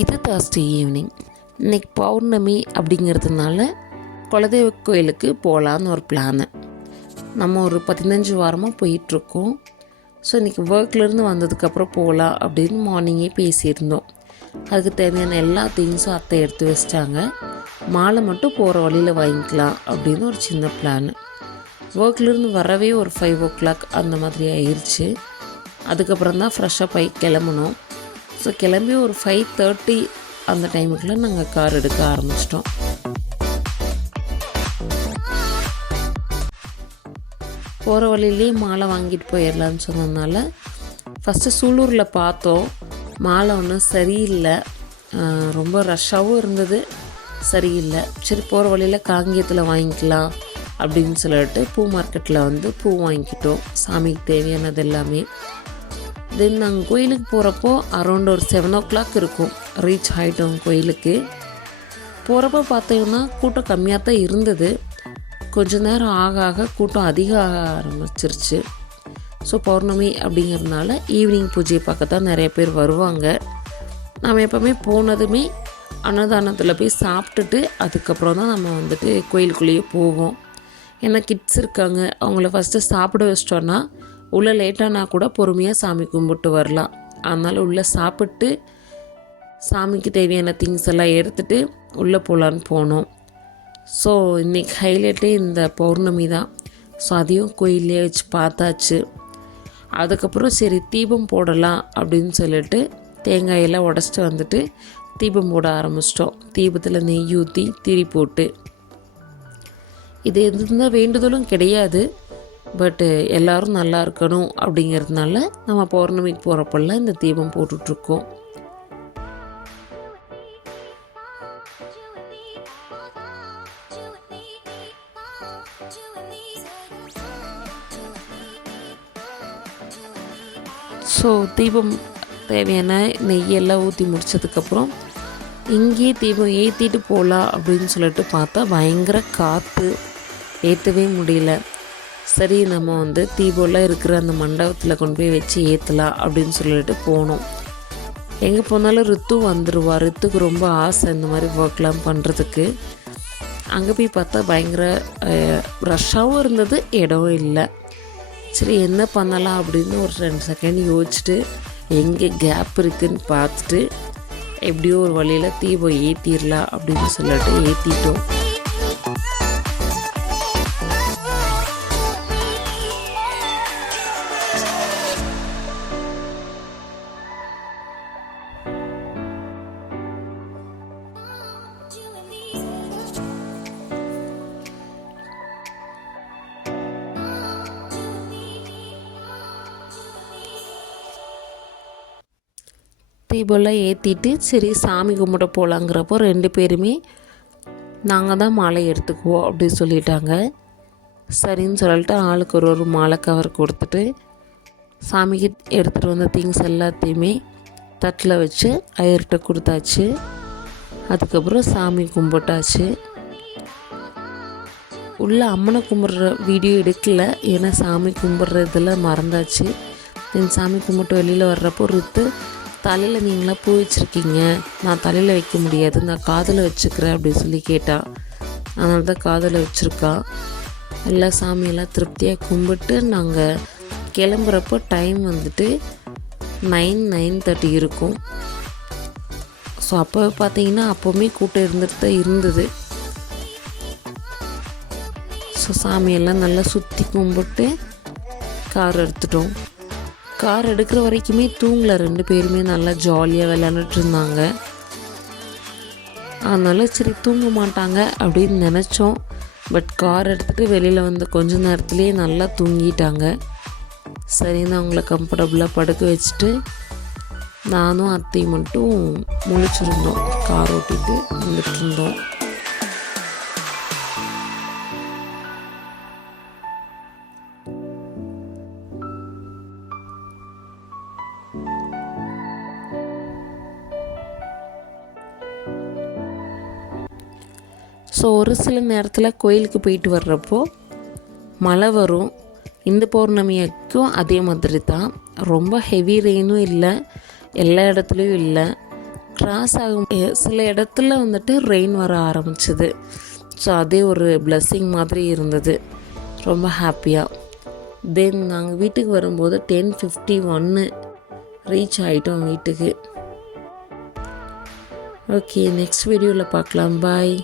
இது Thursday evening. இன்றைக்கி பௌர்ணமி அப்படிங்கிறதுனால குலதெய்வ கோயிலுக்கு போகலான்னு ஒரு பிளானு. நம்ம ஒரு 15 வாரமாக போயிட்டுருக்கோம். ஸோ இன்றைக்கி ஒர்க்லேருந்து வந்ததுக்கப்புறம் போகலாம் அப்படின்னு மார்னிங்கே பேசியிருந்தோம். அதுக்கு தேவையான எல்லா திங்ஸும் அத்தை எடுத்து வச்சிட்டாங்க. மாலை மட்டும் போகிற வழியில் வாங்கிக்கலாம் அப்படின்னு ஒரு சின்ன பிளானு. ஒர்க்லேருந்து வரவே ஒரு 5 o'clock அந்த மாதிரி ஆயிடுச்சு. அதுக்கப்புறம் தான் ஃப்ரெஷ்ஷப் ஆகி கிளம்பணும். ஸோ கிளம்பி ஒரு 5:30 அந்த டைமுக்குள்ளே நாங்கள் கார் எடுக்க ஆரம்பிச்சிட்டோம். போகிற வழியிலே மாலை வாங்கிட்டு போயிடலான்னு சொன்னதுனால ஃபஸ்ட்டு சூலூரில் பார்த்தோம். மாலை ஒன்றும் சரியில்லை, ரொம்ப ரஷ்ஷாகவும் இருந்தது, சரியில்லை. சரி போகிற வழியில் காங்கேயத்தில் வாங்கிக்கலாம் அப்படின்னு சொல்லிட்டு பூ மார்க்கெட்டில் வந்து பூ வாங்கிக்கிட்டோம், சாமிக்கு தேவையானது எல்லாமே. தென் நாங்கள் கோயிலுக்கு போகிறப்போ அரௌண்ட் ஒரு 7 o'clock இருக்கும். ரீச் ஆகிட்டோம் கோயிலுக்கு. போகிறப்போ பார்த்தீங்கன்னா கூட்டம் கம்மியாக தான் இருந்தது. கொஞ்ச நேரம் ஆக ஆக கூட்டம் அதிகம் ஆக ஆரம்பிச்சிருச்சு. ஸோ பௌர்ணமி அப்படிங்கிறதுனால ஈவினிங் பூஜையை பார்க்க தான் நிறைய பேர் வருவாங்க. நம்ம எப்போவுமே போனதுமே அன்னதானத்தில் போய் சாப்பிட்டுட்டு அதுக்கப்புறம் தான் நம்ம வந்துட்டு கோயிலுக்குள்ளேயே போவோம். ஏன்னா கிட்ஸ் இருக்காங்க, அவங்கள ஃபஸ்ட்டு சாப்பிட வச்சிட்டோன்னா உள்ளே லேட்டானா கூட பொறுமையாக சாமி கும்பிட்டு வரலாம். அதனால் உள்ளே சாப்பிட்டு சாமிக்கு தேவையான திங்ஸ் எல்லாம் எடுத்துகிட்டு உள்ளே போகலான்னு போனோம். ஸோ இன்றைக்கி ஹைலைட்டே இந்த பௌர்ணமி தான். ஸோ அதையும் கோயிலே வச்சு பார்த்தாச்சு. அதுக்கப்புறம் சரி தீபம் போடலாம் அப்படின்னு சொல்லிட்டு தேங்காயெல்லாம் உடச்சிட்டு வந்துட்டு தீபம் போட ஆரம்பிச்சிட்டோம். தீபத்தில் நெய் ஊற்றி திரி போட்டு, இது எந்த வேண்டுதலும் கிடையாது, பட்டு எல்லோரும் நல்லா இருக்கணும் அப்படிங்கிறதுனால நம்ம பௌர்ணமிக்கு போகிறப்பெல்லாம் இந்த தீபம் போட்டுட்ருக்கோம். ஸோ தீபம் தேவையான நெய்யெல்லாம் ஊற்றி முடித்ததுக்கப்புறம் இங்கேயே தீபம் ஏற்றிட்டு போகலாம் அப்படின்னு சொல்லிட்டு பார்த்தா பயங்கர காற்று, ஏற்றவே முடியல. சரி நம்ம வந்து தீபம்லாம் இருக்கிற அந்த மண்டபத்தில் கொண்டு போய் வச்சு ஏற்றலாம் அப்படின்னு சொல்லிட்டு போனோம். எங்கே போனாலும் ரித்து வந்துடுவா. ரித்துக்கு ரொம்ப ஆசை இந்த மாதிரி ஒர்க்லாம் பண்ணுறதுக்கு. அங்கே போய் பார்த்தா பயங்கர ரஷ்ஷாகவும் இருந்தது, இடம் இல்லை. சரி என்ன பண்ணலாம் அப்படின்னு ஒரு 2 செகண்ட் யோசிச்சுட்டு எங்கே கேப் இருக்குதுன்னு பார்த்துட்டு எப்படியோ ஒரு வழியில் தீபம் ஏற்றிடலாம் அப்படின்னு சொல்லிட்டு ஏற்றிட்டோம். தீபம்லாம் ஏற்றிட்டு சரி சாமி கும்பிட போகலாங்கிறப்போ 2 பேருமே நாங்கள் தான் மாலை எடுத்துக்குவோம் அப்படின்னு சொல்லிட்டாங்க. சரின்னு சொல்லிட்டு ஆளுக்கு ஒரு மாலை கவர் கொடுத்துட்டு சாமிக்கு எடுத்துகிட்டு வந்த திங்ஸ் எல்லாத்தையுமே தட்டில் வச்சு ஐயர்கிட்ட கொடுத்தாச்சு. அதுக்கப்புறம் சாமி கும்பிட்டாச்சு. உள்ளே அம்மனை கும்பிட்ற வீடியோ எடுக்கலை, ஏன்னா சாமி கும்பிட்றதெல்லாம் மறந்தாச்சு. தென் சாமி கும்பிட்டு வெளியில் வர்றப்போ ரித்து தலையில் நீங்களாம் பூ வச்சுருக்கீங்க, நான் தலையில் வைக்க முடியாது, நான் காதில் வச்சுக்கிறேன் அப்படின்னு சொல்லி கேட்டாள். அதனால தான் காதில் வச்சுருக்கா. எல்லா சாமியெல்லாம் திருப்தியாக கும்பிட்டு நாங்கள் கிளம்புறப்போ டைம் வந்துட்டு 9:30 இருக்கும். ஸோ அப்போ பார்த்தீங்கன்னா அப்போவுமே கூட்டம் இருந்துட்டு தான் இருந்தது. ஸோ சாமியெல்லாம் நல்லா சுற்றி கும்பிட்டு கார் எடுத்துட்டோம். கார் எடுக்கிற வரைக்குமே தூங்கலை. 2 பேருமே நல்லா ஜாலியாக விளையாண்டுட்டு இருந்தாங்க. அதனால் சரி தூங்க மாட்டாங்க அப்படின்னு நினச்சோம். பட் கார் எடுத்துகிட்டு வெளியில் வந்து கொஞ்ச நேரத்துலேயே நல்லா தூங்கிட்டாங்க. சரின்னு அவங்கள கம்ஃபர்டபுளாக படுக்க வச்சுட்டு நானும் அத்தையும் மட்டும் முழிச்சிருந்தோம். கார் ஓட்டிகிட்டு வந்துட்டு இருந்தோம். ஸோ ஒரு சில நேரத்தில் கோயிலுக்கு போயிட்டு வர்றப்போ மழை வரும். இந்த பௌர்ணமிக்கும் அதே மாதிரி தான். ரொம்ப ஹெவி ரெயினும் இல்லை, எல்லா இடத்துலையும் இல்லை, கிராஸ் ஆகும் சில இடத்துல வந்துட்டு ரெயின் வர ஆரம்பிச்சிது. ஸோ அதே ஒரு பிளெஸ்ஸிங் மாதிரி இருந்தது, ரொம்ப ஹாப்பியாக. தென் நாங்கள் வீட்டுக்கு வரும்போது 10:51 ரீச் ஆகிட்டோம் வீட்டுக்கு. ஓகே, நெக்ஸ்ட் வீடியோவில் பார்க்கலாம். பாய்.